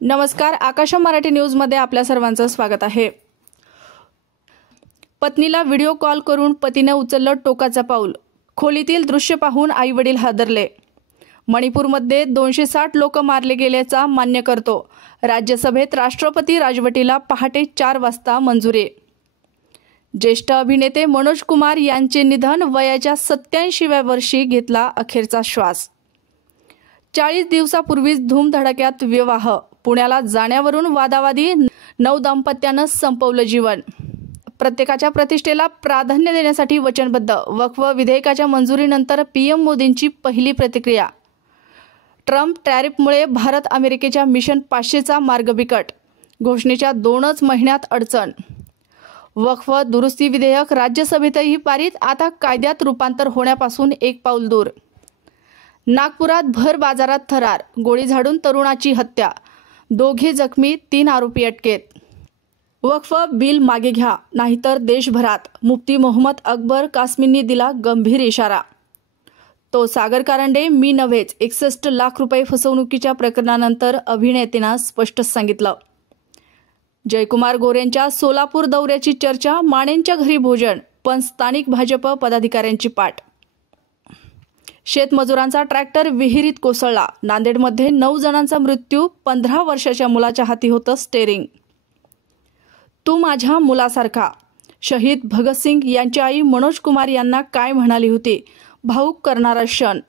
नमस्कार, आकाशम मराठी न्यूजमध्ये आपल्या सर्वांचं स्वागत आहे। पत्नीला व्हिडिओ कॉल करून पतीने उचललं टोकाचं पाऊल। खोलीतील दृश्य पाहून आईवडील हादरले। मणिपूरमध्ये 260 लोक मारले गेल्याचा मान्य करतो। राज्यसभेत राष्ट्रपती राजवटीला पहाटे 4 वाजता मंजुरी। ज्येष्ठ अभिनेते मनोज कुमार यांचे निधन, वयाच्या 87व्या वर्षी घेतला अखेरचा श्वास। 40 दिवसापूर्वीच धूमधडाक्यात विवाह, पुण्याला जाण्यावरून वादावादी, 9 दाम्पत्यानं संपवलं जीवन। प्रत्येकाच्या प्रतिष्ठेला प्राधान्य देण्यासाठी वचनबद्ध, वक्फ विधेयकाच्या मंजुरीनंतर पीएम मोदींची पहिली प्रतिक्रिया। ट्रम्प टॅरिफमुळे भारत अमेरिकेच्या मिशन 500चा मार्ग बिकट, घोषणेच्या 2च महिन्यात अडचण। वक्फ दुरुस्ती विधेयक राज्यसभेतही पारित, आता कायद्यात रूपांतर होण्यापासून एक पाऊल दूर। नागपुरात भर बाजारात थरार, गोळी झाडून तरुणाची हत्या, 2 जखमी, 3 आरोपी अटकेत। वक्फ बिल मागे घ्या, नाहीतर देशभरात, मुफ्ती मोहम्मद अकबर कासमींनी दिला गंभीर इशारा। तो सागर कारंडे मी नव्हेच, 61 लाख रुपये फसवणुकीच्या प्रकरणानंतर अभिनेत्यानं स्पष्ट सांगितलं। जयकुमार गोरेंच्या सोलापूर दौऱ्याची चर्चा, मानेंच्या घरी भोजन, पण स्थानिक भाजप पदाधिकाऱ्यांची पाठ। शेतमजुरांचा ट्रॅक्टर विहिरीत कोसळला, नांदेडमध्ये 9 जणांचा मृत्यू, 15 वर्षाच्या मुलाच्या हाती होतं स्टेरिंग। तू माझ्या मुलासारखा, शहीद भगतसिंग यांची आई मनोज कुमार यांना काय म्हणाली होती, भावुक करणारा क्षण।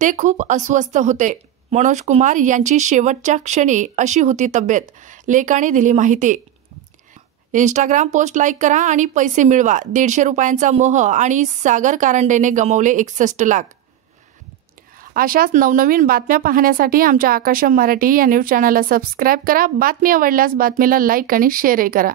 ते खूप अस्वस्थ होते। मनोज कुमार यांची शेवटच्या क्षणी अशी होती तब्येत, लेकाने दिली माहिती। इंस्टाग्राम पोस्ट लाईक करा आणि पैसे मिळवा, 150 रुपयांचा मोह आणि सागर कारंडेने गमावले 61 लाख। अशाच नवनवीन बातम्या पाहण्यासाठी आमच्या आकाशम मराठी या न्यूज चॅनलला सबस्क्राईब करा। बातमी आवडल्यास बातमीला लाईक आणि शेअरही करा।